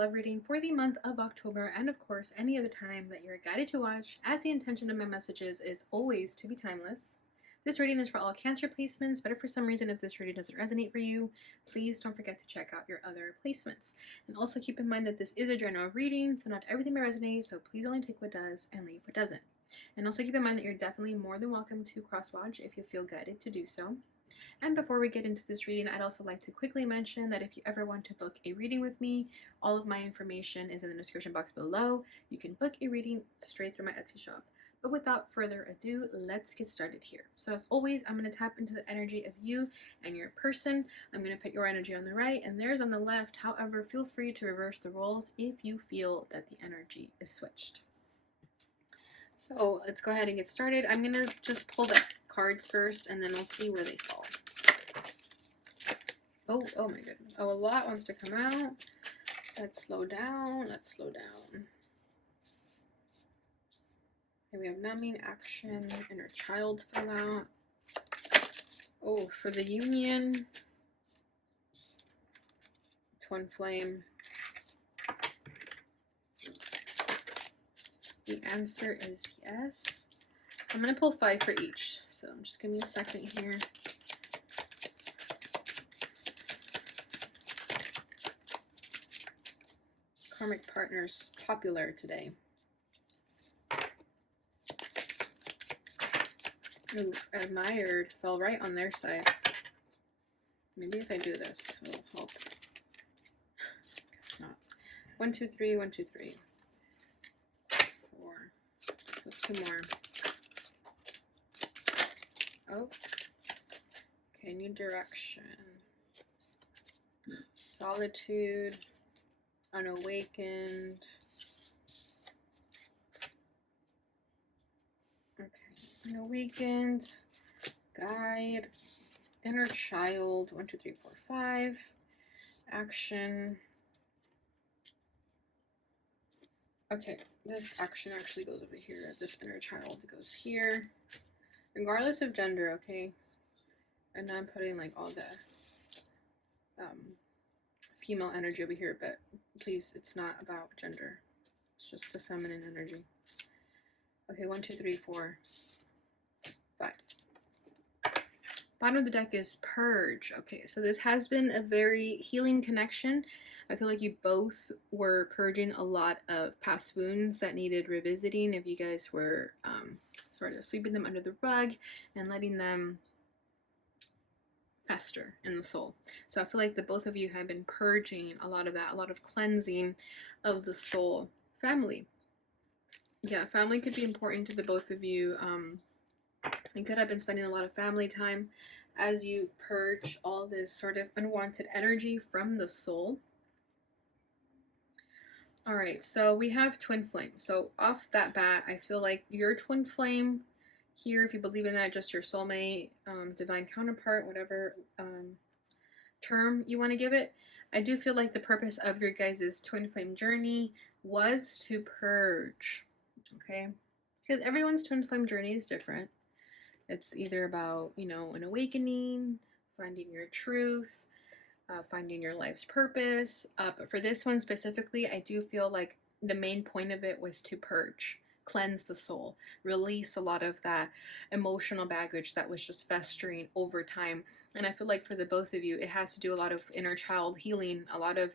love reading for the month of October, and of course any other time that you're guided to watch, as the intention of my messages is always to be timeless. This reading is for all Cancer placements, but if for some reason if this reading doesn't resonate for you, please don't forget to check out your other placements. And also keep in mind that this is a general reading, so not everything may resonate, so please only take what does and leave what doesn't. And also keep in mind that you're definitely more than welcome to cross-watch if you feel guided to do so. And before we get into this reading, I'd also like to quickly mention that if you ever want to book a reading with me, all of my information is in the description box below. You can book a reading straight through my Etsy shop. But without further ado, let's get started here. So as always, I'm going to tap into the energy of you and your person. I'm going to put your energy on the right and theirs on the left. However, feel free to reverse the roles if you feel that the energy is switched. So let's go ahead and get started. I'm going to just pull the cards first and then we'll see where they fall. Oh my goodness. Oh, a lot wants to come out. Let's slow down. Let's slow down. Okay, we have numbing, action, inner child fell out. Oh, for the union, twin flame. The answer is yes. I'm going to pull 5 for each. So just give me a second here. Karmic partners popular today. Ooh, admired fell right on their side. Maybe if I do this, it'll help. Guess not. 1, 2, 3, 1, 2, 3. 4. With 2 more. Oh. Okay, new direction. Solitude. Unawakened. Okay, unawakened. Guide. Inner child. 1, 2, 3, 4, 5. Action. Okay, this action actually goes over here. This inner child goes here. Regardless of gender, okay? And now I'm putting like all the female energy over here, but please, it's not about gender. It's just the feminine energy. Okay, 1, 2, 3, 4, 5. Bottom of the deck is purge. Okay, so this has been a very healing connection. I feel like you both were purging a lot of past wounds that needed revisiting. If you guys were sort of sweeping them under the rug and letting them fester in the soul. So I feel like the both of you have been purging a lot of that, a lot of cleansing of the soul. Family. Yeah, family could be important to the both of you. You could have been spending a lot of family time as you purge all this sort of unwanted energy from the soul. Alright, so we have twin flame. So off that bat, I feel like your twin flame here, if you believe in that, just your soulmate, divine counterpart, whatever term you want to give it. I do feel like the purpose of your guys' twin flame journey was to purge. Okay? Because everyone's twin flame journey is different. It's either about, you know, an awakening, finding your truth, finding your life's purpose. But for this one specifically, I do feel like the main point of it was to purge, cleanse the soul, release a lot of that emotional baggage that was just festering over time. And I feel like for the both of you, it has to do a lot of inner child healing, a lot of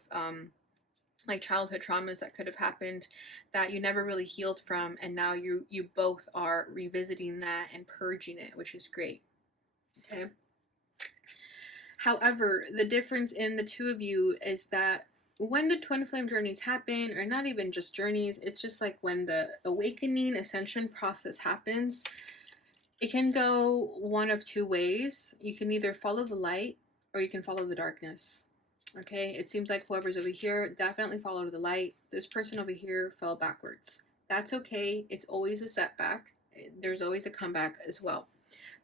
like childhood traumas that could have happened that you never really healed from, and now you both are revisiting that and purging it, which is great. Okay. However, the difference in the two of you is that when the twin flame journeys happen, or not even just journeys, it's just like when the awakening ascension process happens, it can go one of 2 ways. You can either follow the light or you can follow the darkness. Okay, it seems like whoever's over here definitely followed the light. This person over here fell backwards. That's okay. It's always a setback. There's always a comeback as well.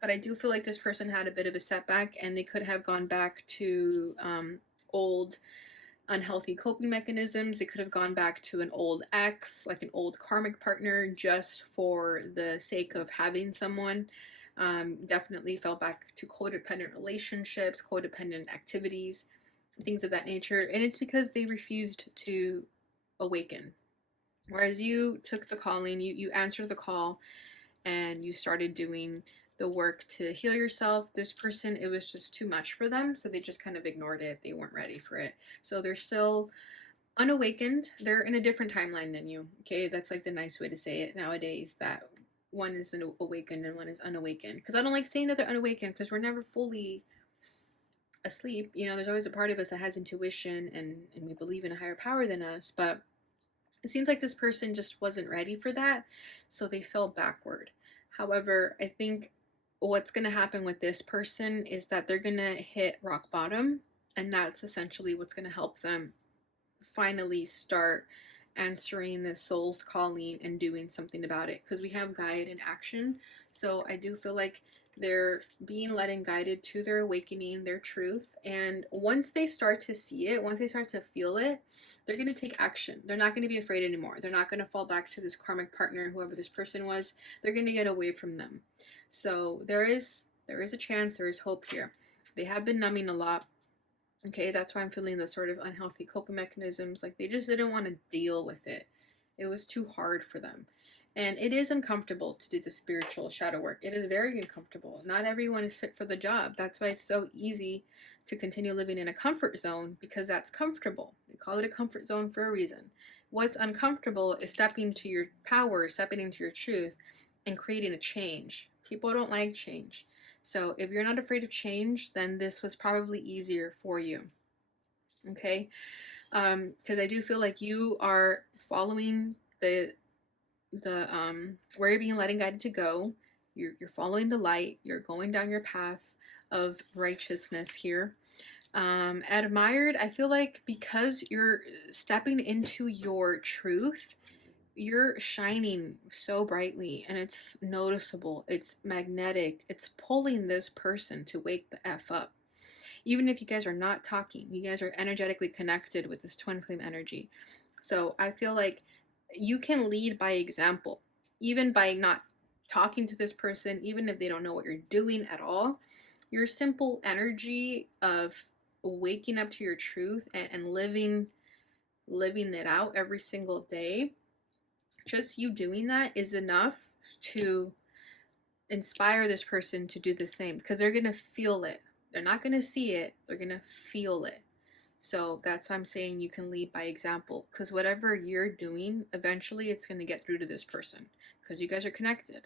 But I do feel like this person had a bit of a setback and they could have gone back to old unhealthy coping mechanisms. They could have gone back to an old ex, like an old karmic partner, just for the sake of having someone. Definitely fell back to codependent relationships, codependent activities. things of that nature. And it's because they refused to awaken. Whereas you took the calling, you answered the call, and you started doing the work to heal yourself. This person, it was just too much for them, so they just kind of ignored it. They weren't ready for it. So they're still unawakened. They're in a different timeline than you. Okay, that's like the nice way to say it nowadays, that one is awakened and one is unawakened. Because I don't like saying that they're unawakened, because we're never fully asleep. You know, there's always a part of us that has intuition, and we believe in a higher power than us. But it seems like this person just wasn't ready for that, so they fell backward. However, I think what's going to happen with this person is that they're going to hit rock bottom, and that's essentially what's going to help them finally start answering the soul's calling and doing something about it, because we have guide and action. So I do feel like they're being led and guided to their awakening, their truth, and once they start to see it, once they start to feel it, they're going to take action. They're not going to be afraid anymore. They're not going to fall back to this karmic partner, whoever this person was. They're going to get away from them. So there is a chance, there is hope here. They have been numbing a lot. Okay, that's why I'm feeling the sort of unhealthy coping mechanisms. Like, they just didn't want to deal with it. It was too hard for them. And it is uncomfortable to do the spiritual shadow work. It is very uncomfortable. Not everyone is fit for the job. That's why it's so easy to continue living in a comfort zone, because that's comfortable. They call it a comfort zone for a reason. What's uncomfortable is stepping into your power, stepping into your truth, and creating a change. People don't like change. So if you're not afraid of change, then this was probably easier for you. Okay? Because I do feel like you are following the where you're being led and guided to go. You're following the light. You're going down your path of righteousness here. Admired, I feel like because you're stepping into your truth, you're shining so brightly, and it's noticeable. It's magnetic. It's pulling this person to wake the F up. Even if you guys are not talking, you guys are energetically connected with this twin flame energy. So I feel like you can lead by example, even by not talking to this person, even if they don't know what you're doing at all. Your simple energy of waking up to your truth and living it out every single day, just you doing that is enough to inspire this person to do the same, because they're going to feel it. They're not going to see it, they're going to feel it. So that's why I'm saying you can lead by example, because whatever you're doing, eventually it's going to get through to this person, because you guys are connected.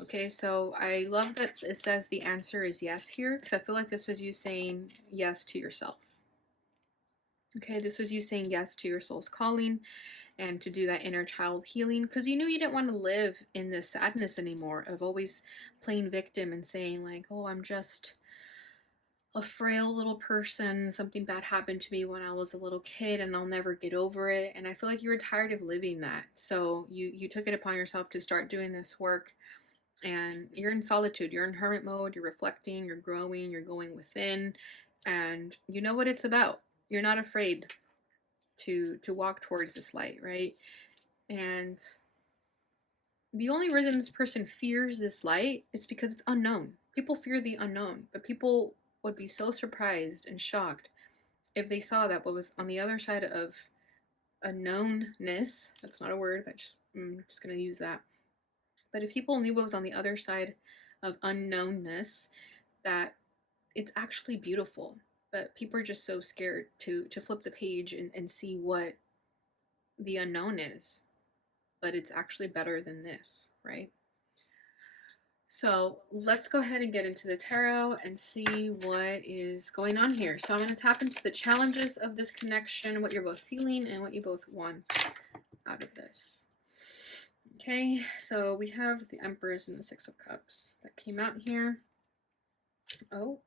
Okay, so I love that it says the answer is yes here, because I feel like this was you saying yes to yourself. Okay, this was you saying yes to your soul's calling and to do that inner child healing, because you knew you didn't want to live in this sadness anymore of always playing victim and saying like, oh, I'm just a frail little person, something bad happened to me when I was a little kid and I'll never get over it. And I feel like you were tired of living that. So you took it upon yourself to start doing this work, and you're in solitude, you're in hermit mode, you're reflecting, you're growing, you're going within, and you know what it's about. You're not afraid to walk towards this light, right? And the only reason this person fears this light is because it's unknown. People fear the unknown, but people would be so surprised and shocked if they saw that what was on the other side of unknownness. That's not a word, but I'm just going to use that. But if people knew what was on the other side of unknownness, that it's actually beautiful. But people are just so scared to flip the page and see what the unknown is. But it's actually better than this, right? So let's go ahead and get into the tarot and see what is going on here. So I'm going to tap into the challenges of this connection, what you're both feeling, and what you both want out of this. Okay, so we have the Empress and the Six of Cups that came out here. Oh.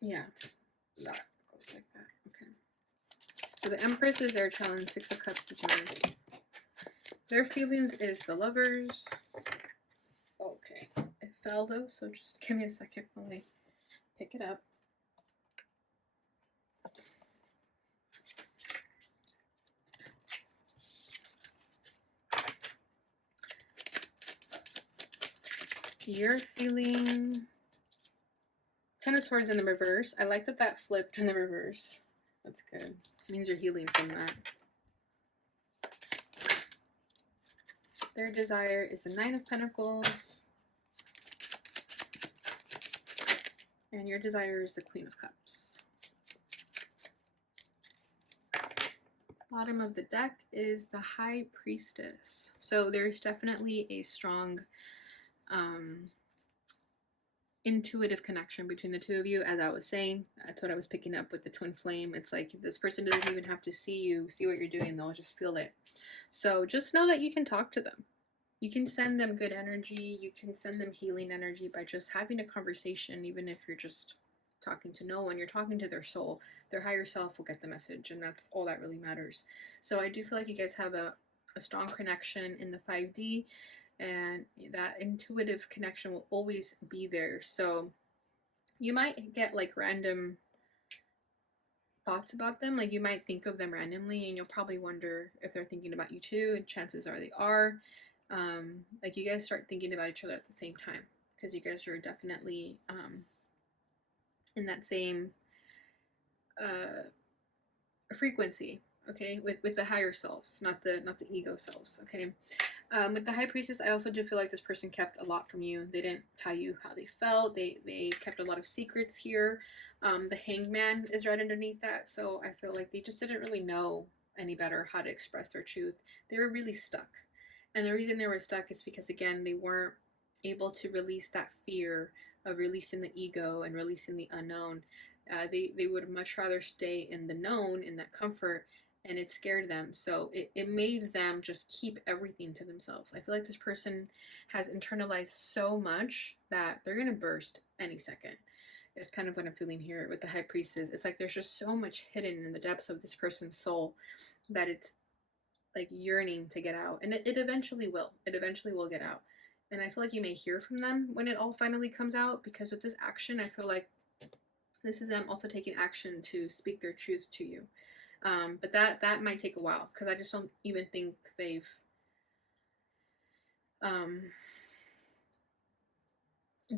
Yeah, that goes like that. Okay. So the Empress is their challenge, Six of Cups is yours. Their feelings is the Lovers. Okay, it fell though, so just give me a second while I pick it up. You're feeling Ten of Swords in the reverse. I like that that flipped in the reverse. That's good. It means you're healing from that. Their desire is the Nine of Pentacles. And your desire is the Queen of Cups. Bottom of the deck is the High Priestess. So there's definitely a strong intuitive connection between the two of you. As I was saying, that's what I was picking up with the twin flame. It's like this person doesn't even have to see you, see what you're doing, they'll just feel it. So just know that you can talk to them. You can send them good energy. You can send them healing energy by just having a conversation, even if you're just talking to no one. You're talking to their soul. Their higher self will get the message, and that's all that really matters. So I do feel like you guys have a strong connection in the 5D, and that intuitive connection will always be there. So you might get like random thoughts about them. Like you might think of them randomly, and you'll probably wonder if they're thinking about you too, and chances are they are. Like you guys start thinking about each other at the same time, because you guys are definitely in that same frequency, okay, with the higher selves, not the ego selves, okay. With the High Priestess, I also do feel like this person kept a lot from you. They didn't tell you how they felt. They kept a lot of secrets here. The Hangman is right underneath that, so I feel like they just didn't really know any better how to express their truth. They were really stuck. And the reason they were stuck is because, again, they weren't able to release that fear of releasing the ego and releasing the unknown. They would much rather stay in the known, in that comfort, and it scared them. So it made them just keep everything to themselves. I feel like this person has internalized so much that they're going to burst any second. Is kind of what I'm feeling here with the High Priestess. It's like there's just so much hidden in the depths of this person's soul that it's like yearning to get out, and it eventually will. It eventually will get out, and I feel like you may hear from them when it all finally comes out, because with this action, I feel like this is them also taking action to speak their truth to you. But that might take a while, because I just don't even think they've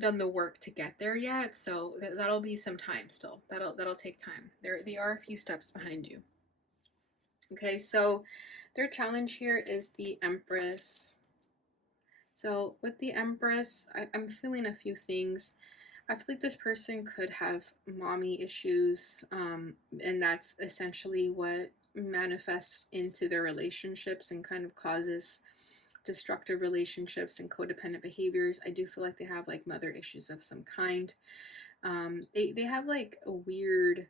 done the work to get there yet. So that'll be some time still. That'll take time. They are a few steps behind you. Okay, so their challenge here is the Empress. So with the Empress, I'm feeling a few things. I feel like this person could have mommy issues, and that's essentially what manifests into their relationships and kind of causes destructive relationships and codependent behaviors. I do feel like they have like mother issues of some kind. They have like a weird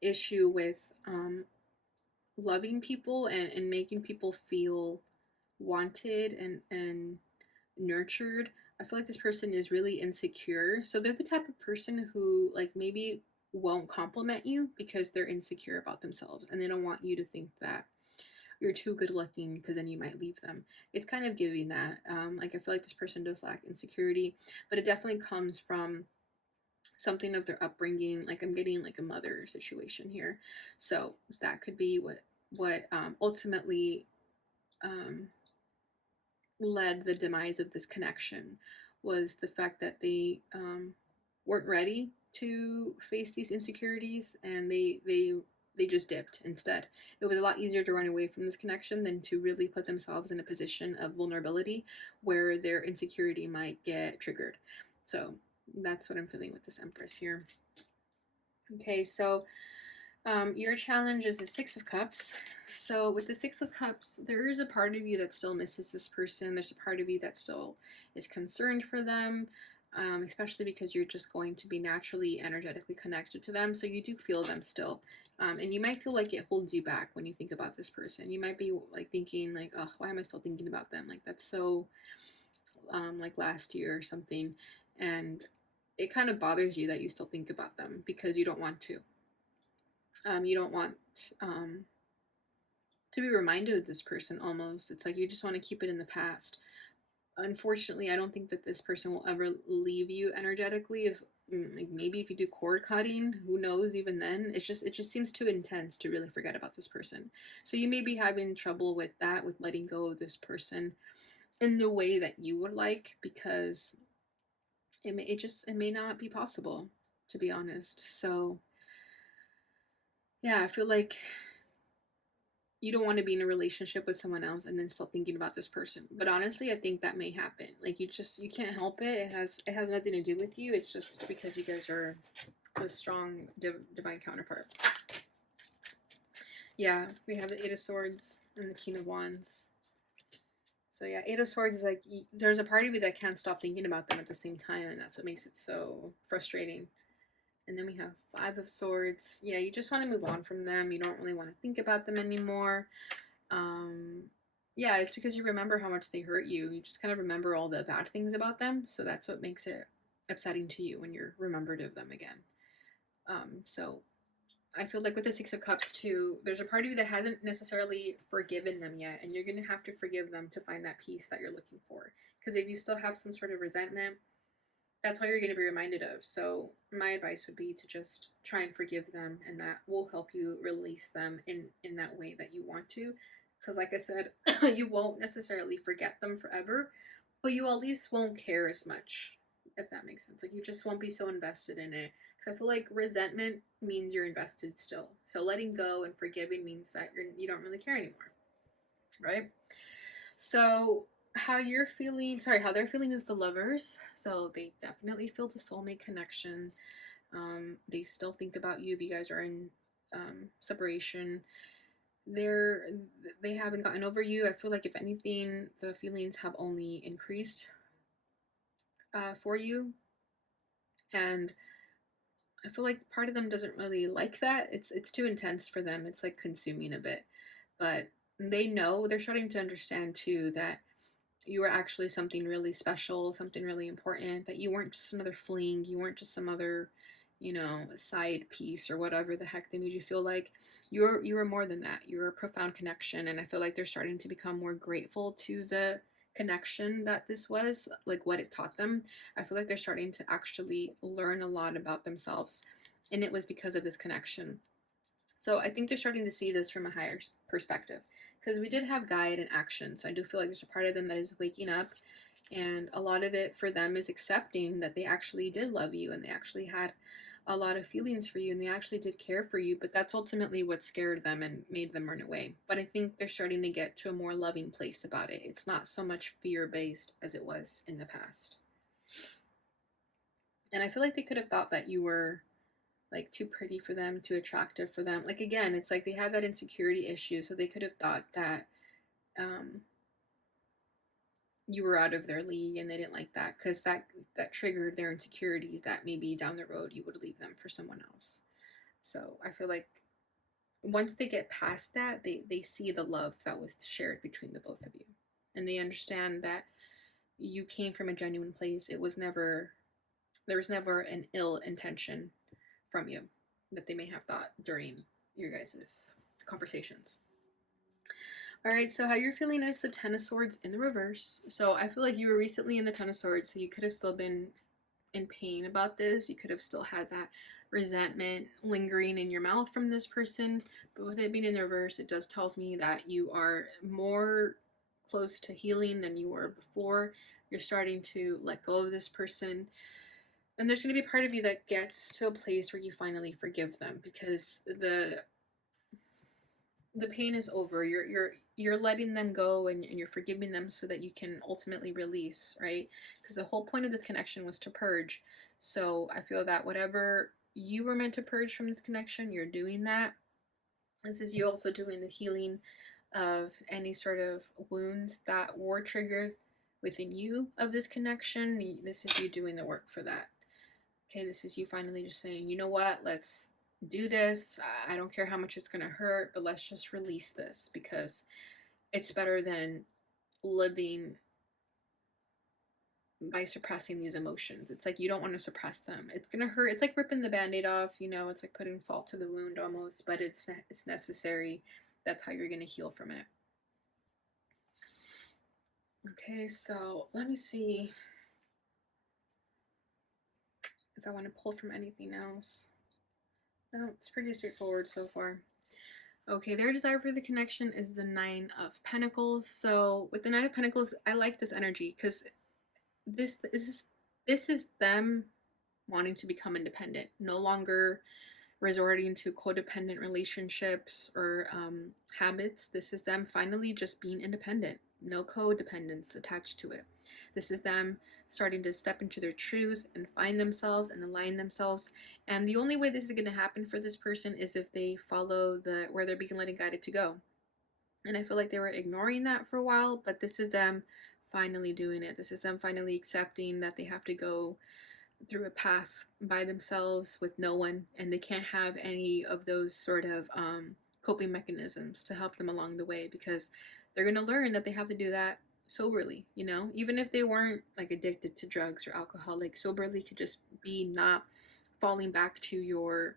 issue with loving people and making people feel wanted and nurtured. I feel like this person is really insecure. So they're the type of person who like maybe won't compliment you because they're insecure about themselves, and they don't want you to think that you're too good looking, because then you might leave them. It's kind of giving that. Like I feel like this person does lack insecurity, but it definitely comes from something of their upbringing. Like I'm getting like a mother situation here, so that could be what ultimately led the demise of this connection, was the fact that they weren't ready to face these insecurities, and they just dipped instead. It was a lot easier to run away from this connection than to really put themselves in a position of vulnerability where their insecurity might get triggered. So that's what I'm feeling with this Empress here. Okay, so your challenge is the Six of Cups. So with the Six of Cups, there is a part of you that still misses this person. There's a part of you that still is concerned for them, especially because you're just going to be naturally energetically connected to them. So you do feel them still. And you might feel like it holds you back when you think about this person. You might be like thinking like, oh, why am I still thinking about them? Like that's so like last year or something. And it kind of bothers you that you still think about them because you don't want to. You don't want to be reminded of this person almost. It's like you just want to keep it in the past. Unfortunately, I don't think that this person will ever leave you energetically. Is like maybe if you do cord cutting, who knows, even then. It just seems too intense to really forget about this person. So you may be having trouble with that, with letting go of this person in the way that you would like, because it may not be possible, to be honest. So yeah, I feel like you don't want to be in a relationship with someone else and then still thinking about this person. But honestly, I think that may happen. Like you can't help it. It has nothing to do with you. It's just because you guys are a strong divine counterpart. Yeah, we have the Eight of Swords and the King of Wands. So yeah, Eight of Swords is like, there's a part of you that can't stop thinking about them at the same time, and that's what makes it so frustrating. And then we have Five of Swords. Yeah, you just want to move on from them. You don't really want to think about them anymore. Yeah, it's because you remember how much they hurt you. You just kind of remember all the bad things about them. So that's what makes it upsetting to you when you're remembered of them again. So I feel like with the Six of Cups too, there's a part of you that hasn't necessarily forgiven them yet, and you're going to have to forgive them to find that peace that you're looking for. Because if you still have some sort of resentment, that's what you're going to be reminded of. So my advice would be to just try and forgive them, and that will help you release them in that way that you want to. Because like I said, you won't necessarily forget them forever, but you at least won't care as much, if that makes sense. Like you just won't be so invested in it. Because I feel like resentment means you're invested still. So letting go and forgiving means that you don't really care anymore, right? So how they're feeling is the Lovers. So they definitely feel the soulmate connection. They still think about you if you guys are in separation. They haven't gotten over you. I feel like if anything, the feelings have only increased for you, and I feel like part of them doesn't really like that. It's too intense for them. It's like consuming a bit, but they're starting to understand too that you were actually something really special, something really important, that you weren't just another fling, you weren't just some other, side piece or whatever the heck they made you feel like. You were more than that. You were a profound connection, and I feel like they're starting to become more grateful to the connection that this was, like what it taught them. I feel like they're starting to actually learn a lot about themselves, and it was because of this connection. So I think they're starting to see this from a higher perspective, because we did have guide and action. So I do feel like there's a part of them that is waking up, and a lot of it for them is accepting that they actually did love you, and they actually had a lot of feelings for you, and they actually did care for you. But that's ultimately what scared them and made them run away. But I think they're starting to get to a more loving place about it. It's not so much fear-based as it was in the past. And I feel like they could have thought that you were like too pretty for them, too attractive for them. Like again, it's like they have that insecurity issue, so they could have thought that you were out of their league, and they didn't like that because that triggered their insecurities, that maybe down the road you would leave them for someone else. So I feel like once they get past that, they see the love that was shared between the both of you, and they understand that you came from a genuine place. There was never an ill intention from you that they may have thought during your guys' conversations. All right, so how you're feeling is the Ten of Swords in the reverse. So I feel like you were recently in the Ten of Swords, so you could have still been in pain about this. You could have still had that resentment lingering in your mouth from this person. But with it being in the reverse, it does tells me that you are more close to healing than you were before. You're starting to let go of this person. And there's going to be a part of you that gets to a place where you finally forgive them, because the pain is over. You're letting them go, and you're forgiving them so that you can ultimately release, right? Because the whole point of this connection was to purge. So I feel that whatever you were meant to purge from this connection, you're doing that. This is you also doing the healing of any sort of wounds that were triggered within you of this connection. This is you doing the work for that. Okay, this is you finally just saying, you know what, let's do this. I don't care how much it's going to hurt, but let's just release this, because it's better than living by suppressing these emotions. It's like you don't want to suppress them. It's going to hurt. It's like ripping the Band-Aid off, it's like putting salt to the wound almost, but it's necessary. That's how you're going to heal from it. Okay, so let me see if I want to pull from anything else. No, it's pretty straightforward so far. Okay, their desire for the connection is the Nine of Pentacles. So with the Nine of Pentacles, I like this energy, because this is This is them wanting to become independent, no longer resorting to codependent relationships or habits. This is them finally just being independent, no codependence attached to it. This is them starting to step into their truth and find themselves and align themselves. And the only way this is going to happen for this person is if they follow the where they're being led and guided to go. And I feel like they were ignoring that for a while, but this is them finally doing it. This is them finally accepting that they have to go through a path by themselves with no one, and they can't have any of those sort of coping mechanisms to help them along the way, because they're going to learn that they have to do that soberly, you know, even if they weren't like addicted to drugs or alcohol. Like soberly could just be not falling back to your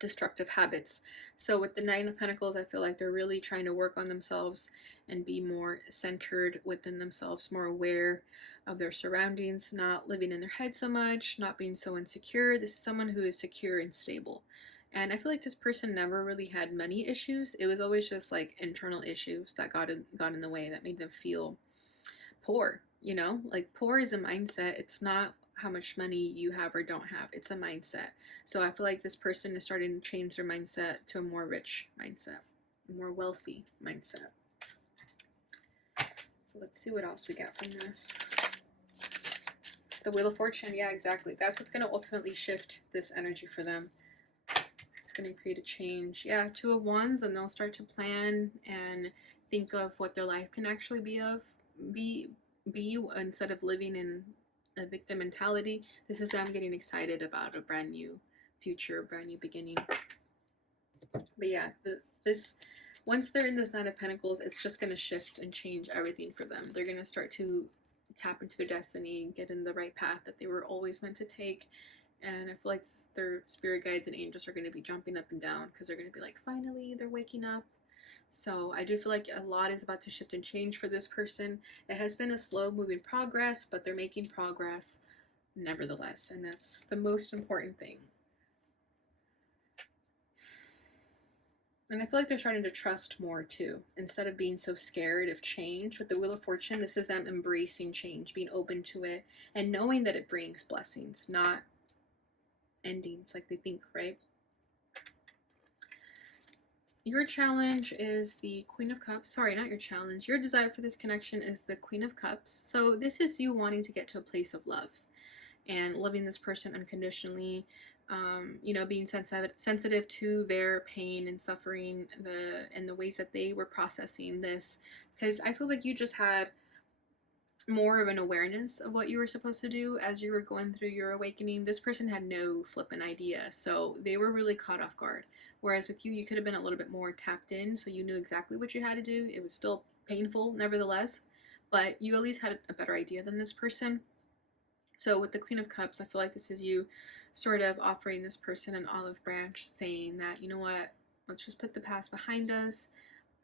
destructive habits. So with the Nine of Pentacles, I feel like they're really trying to work on themselves and be more centered within themselves, more aware of their surroundings, not living in their head so much, not being so insecure. This is someone who is secure and stable. And I feel like this person never really had money issues. It was always just like internal issues that got in the way, that made them feel poor, you know? Like poor is a mindset. It's not how much money you have or don't have. It's a mindset. So I feel like this person is starting to change their mindset to a more rich mindset, a more wealthy mindset. So let's see what else we get from this. The Wheel of Fortune, yeah, exactly. That's what's going to ultimately shift this energy for them. It's going to create a change. Yeah, Two of Wands, and they'll start to plan and think of what their life can actually be instead of living in a victim mentality. This is them getting excited about a brand new future, a brand new beginning. But yeah, this once they're in this Nine of Pentacles, it's just going to shift and change everything for them. They're going to start to tap into their destiny and get in the right path that they were always meant to take. And I feel like their spirit guides and angels are going to be jumping up and down, because they're going to be like, finally, they're waking up. So I do feel like a lot is about to shift and change for this person. It has been a slow moving progress, but they're making progress nevertheless. And that's the most important thing. And I feel like they're starting to trust more too, instead of being so scared of change. With the Wheel of Fortune, this is them embracing change, being open to it, and knowing that it brings blessings, not endings like they think, right? Your challenge is the Queen of Cups. Sorry, not your challenge. Your desire for this connection is the Queen of Cups. So this is you wanting to get to a place of love and loving this person unconditionally. You know, being sensitive to their pain and suffering, the ways that they were processing this. Because I feel like you just had more of an awareness of what you were supposed to do as you were going through your awakening. This person had no flippant idea, so they were really caught off guard. Whereas with you could have been a little bit more tapped in, so you knew exactly what you had to do. It was still painful, nevertheless, but you at least had a better idea than this person. So with the Queen of Cups, I feel like this is you sort of offering this person an olive branch, saying that, you know what, let's just put the past behind us.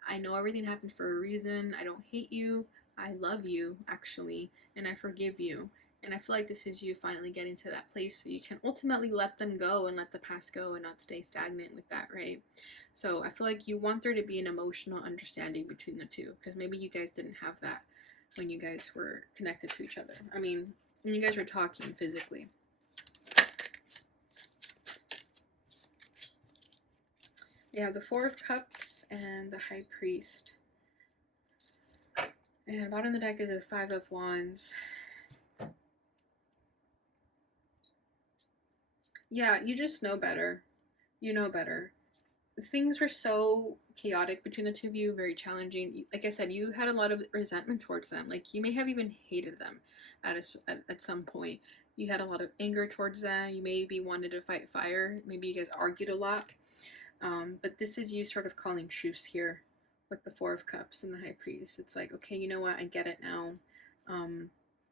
I know everything happened for a reason. I don't hate you. I love you, actually, and I forgive you. And I feel like this is you finally getting to that place so you can ultimately let them go and let the past go and not stay stagnant with that, right? So I feel like you want there to be an emotional understanding between the two, because maybe you guys didn't have that when you guys were connected to each other. I mean, when you guys were talking physically. We have the Four of Cups and the High Priest. And bottom of the deck is the Five of Wands. Yeah, you just know better. You know better. Things were so chaotic between the two of you, very challenging. Like I said, you had a lot of resentment towards them. Like you may have even hated them at some point. You had a lot of anger towards them. You maybe wanted to fight fire. Maybe you guys argued a lot. But this is you sort of calling truce here with the Four of Cups and the High Priest. It's like, okay, you know what? I get it now.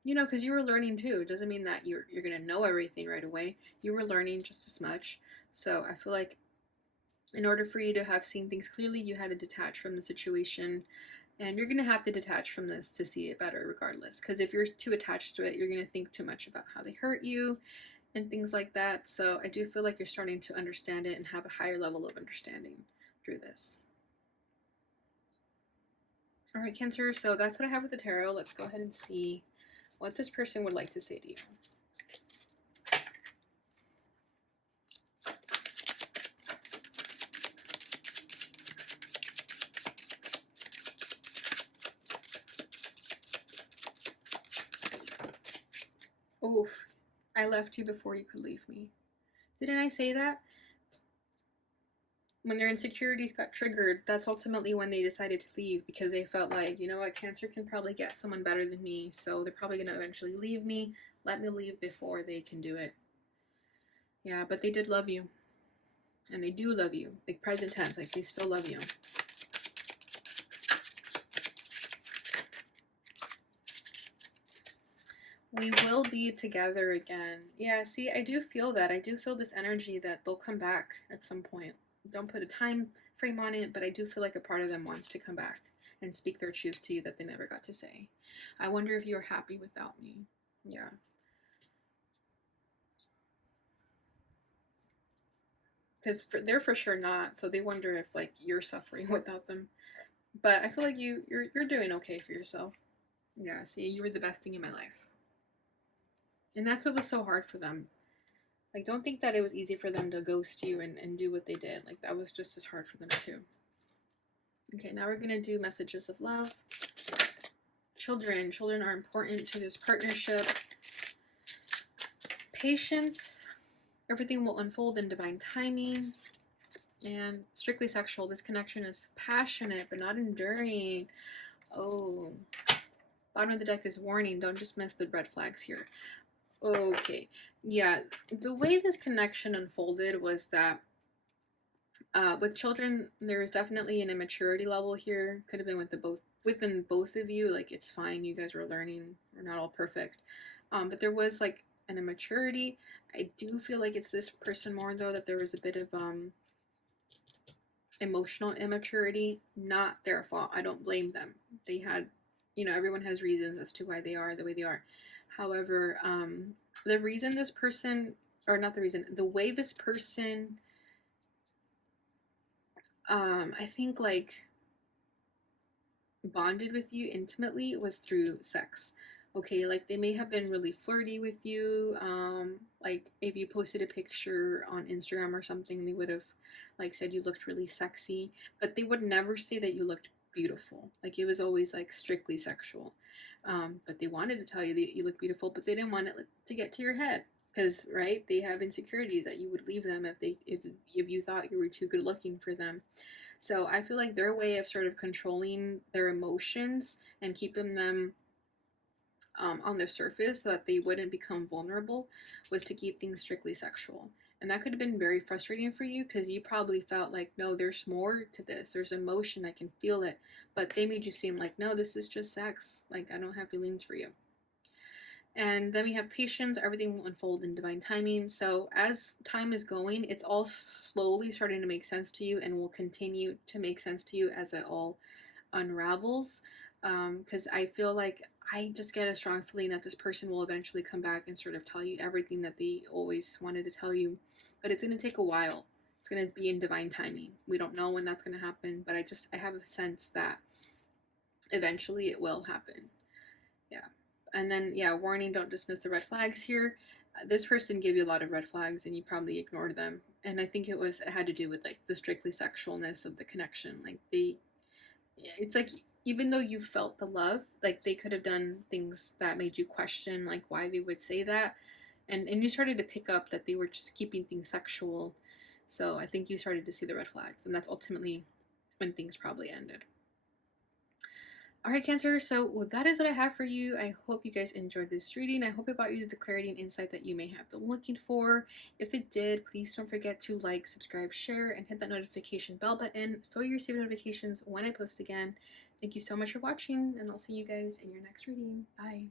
You know, because you were learning too. It doesn't mean that you're going to know everything right away. You were learning just as much. So I feel like in order for you to have seen things clearly, you had to detach from the situation. And you're going to have to detach from this to see it better regardless. Because if you're too attached to it, you're going to think too much about how they hurt you and things like that. So I do feel like you're starting to understand it and have a higher level of understanding through this. All right, Cancer. So that's what I have with the tarot. Let's go ahead and see what this person would like to say to you. Oof. I left you before you could leave me. Didn't I say that? When their insecurities got triggered, that's ultimately when they decided to leave, because they felt like, you know what, Cancer can probably get someone better than me, so they're probably going to eventually leave me. Let me leave before they can do it. Yeah, but they did love you. And they do love you. Like present tense, like they still love you. We will be together again. Yeah, see, I do feel that. I do feel this energy that they'll come back at some point. Don't put a time frame on it, but I do feel like a part of them wants to come back and speak their truth to you that they never got to say. I wonder if you're happy without me. Yeah. Because they're for sure not, so they wonder if like you're suffering without them. But I feel like you're doing okay for yourself. Yeah, see, you were the best thing in my life. And that's what was so hard for them. Like, don't think that it was easy for them to ghost you and do what they did. Like, that was just as hard for them too. Okay, now we're going to do messages of love. Children. Children are important to this partnership. Patience. Everything will unfold in divine timing. And strictly sexual. This connection is passionate but not enduring. Oh. Bottom of the deck is warning. Don't just miss the red flags here. Okay, yeah, the way this connection unfolded was that with children, there was definitely an immaturity level here. Could have been within both of you. Like, it's fine, you guys were learning. We're not all perfect, but there was like an immaturity. I do feel like it's this person more though, that there was a bit of emotional immaturity. Not their fault. I don't blame them. They had, you know, everyone has reasons as to why they are the way they are. However, the reason this person, or not the reason, the way this person, I think like bonded with you intimately was through sex. Okay, like they may have been really flirty with you. Like if you posted a picture on Instagram or something, they would have like said you looked really sexy, but they would never say that you looked beautiful. Like it was always like strictly sexual. But they wanted to tell you that you look beautiful, but they didn't want it to get to your head, because right, they have insecurities that you would leave them if you thought you were too good looking for them. So I feel like their way of sort of controlling their emotions and keeping them on the surface so that they wouldn't become vulnerable was to keep things strictly sexual. And that could have been very frustrating for you, because you probably felt like, no, there's more to this. There's emotion. I can feel it. But they made you seem like, no, this is just sex. Like, I don't have feelings for you. And then we have patience. Everything will unfold in divine timing. So as time is going, it's all slowly starting to make sense to you and will continue to make sense to you as it all unravels. Because I feel like I just get a strong feeling that this person will eventually come back and sort of tell you everything that they always wanted to tell you. But it's going to take a while. It's going to be in divine timing. We don't know when that's going to happen, but I have a sense that eventually it will happen. Yeah. And then, yeah, warning, don't dismiss the red flags here. This person gave you a lot of red flags and you probably ignored them. And I think it had to do with like the strictly sexualness of the connection. Like it's like, even though you felt the love, like they could have done things that made you question like why they would say that. And you started to pick up that they were just keeping things sexual. So I think you started to see the red flags, and that's ultimately when things probably ended. All right, Cancer, so that is what I have for you. I hope you guys enjoyed this reading. I hope it brought you the clarity and insight that you may have been looking for. If it did, please don't forget to like, subscribe, share, and hit that notification bell button so you receive notifications when I post again. Thank you so much for watching, and I'll see you guys in your next reading. Bye.